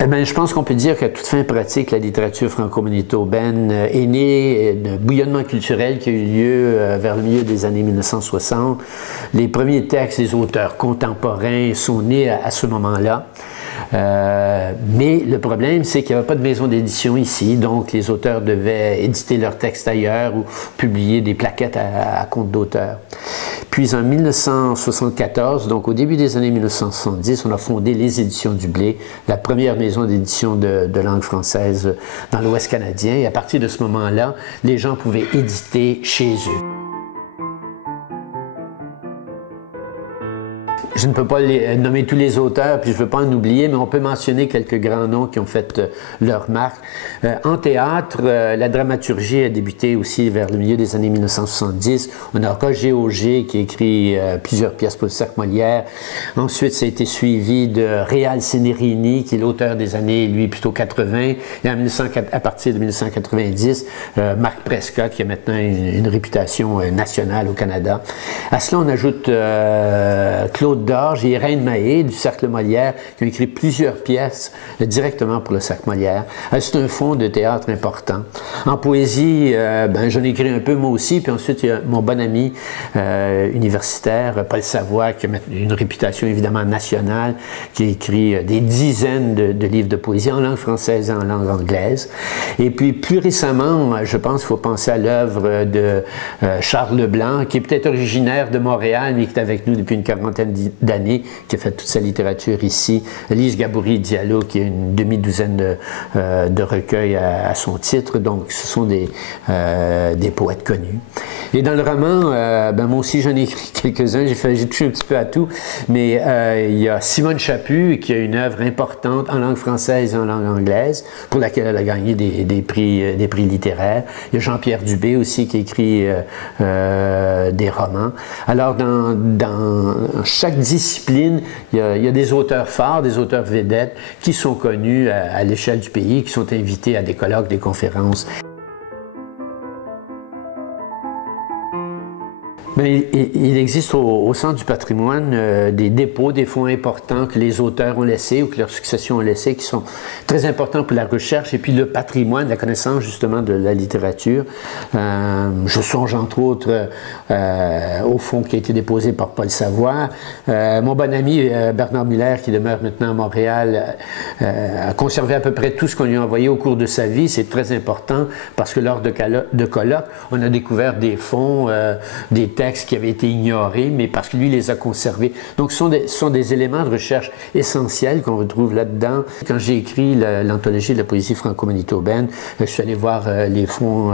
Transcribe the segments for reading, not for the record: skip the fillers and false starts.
Eh bien, je pense qu'on peut dire qu'à toute fin pratique, la littérature franco-manitobaine est née d'un bouillonnement culturel qui a eu lieu vers le milieu des années 1960. Les premiers textes des auteurs contemporains sont nés à ce moment-là. Mais le problème, c'est qu'il n'y avait pas de maison d'édition ici, donc les auteurs devaient éditer leurs textes ailleurs ou publier des plaquettes à compte d'auteur. Puis en 1974, donc au début des années 1970, on a fondé les Éditions du Blé, la première maison d'édition de langue française dans l'Ouest canadien. Et à partir de ce moment-là, les gens pouvaient éditer chez eux. Je ne peux pas nommer tous les auteurs, puis je ne veux pas en oublier, mais on peut mentionner quelques grands noms qui ont fait leur marque. En théâtre, la dramaturgie a débuté aussi vers le milieu des années 1970. On a Roger Auger qui a écrit plusieurs pièces pour le Cercle Molière. Ensuite, ça a été suivi de Réal Senerini, qui est l'auteur des années, lui, plutôt 80. Et à partir de 1990, Marc Prescott, qui a maintenant une réputation nationale au Canada. À cela, on ajoute Claude Dorge et Reine Mahé du Cercle Molière qui ont écrit plusieurs pièces directement pour le Cercle Molière. C'est un fonds de théâtre important. En poésie, j'en ai écrit un peu moi aussi, puis ensuite il y a mon bon ami universitaire, Paul Savoie, qui a une réputation évidemment nationale, qui a écrit des dizaines de livres de poésie en langue française et en langue anglaise. Et puis plus récemment, je pense qu'il faut penser à l'œuvre de Charles Leblanc, qui est peut-être originaire de Montréal, mais qui est avec nous depuis une quarantaine d'années, qui a fait toute sa littérature ici. Lise Gaboury-Diallo, qui a une demi-douzaine de recueils à son titre. Donc, ce sont des poètes connus. Et dans le roman, moi aussi, j'en ai écrit quelques-uns. J'ai touché un petit peu à tout. Mais il y a Simone Chaput, qui a une œuvre importante en langue française et en langue anglaise, pour laquelle elle a gagné des prix littéraires. Il y a Jean-Pierre Dubé aussi, qui écrit des romans. Alors, dans chaque discipline, il y a des auteurs phares, des auteurs vedettes qui sont connus à l'échelle du pays, qui sont invités à des colloques, des conférences. Mais il existe au Centre du patrimoine des dépôts, des fonds importants que les auteurs ont laissés ou que leur succession a laissés, qui sont très importants pour la recherche et puis le patrimoine, la connaissance justement de la littérature. Je songe entre autres au fonds qui a été déposé par Paul Savoie. Mon bon ami Bernard Muller, qui demeure maintenant à Montréal, a conservé à peu près tout ce qu'on lui a envoyé au cours de sa vie. C'est très important parce que lors de colloques, on a découvert des fonds, des textes qui avaient été ignorés, mais parce que lui les a conservés. Donc ce sont des éléments de recherche essentiels qu'on retrouve là-dedans. Quand j'ai écrit l'anthologie de la poésie franco-manitobaine, je suis allé voir les fonds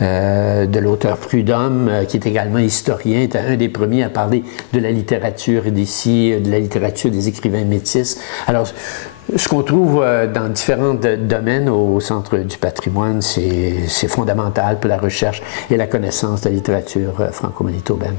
de l'auteur Prudhomme, qui est également historien, était un des premiers à parler de la littérature d'ici, de la littérature des écrivains métis. Alors, ce qu'on trouve dans différents domaines au Centre du patrimoine, c'est fondamental pour la recherche et la connaissance de la littérature franco-manitobaine.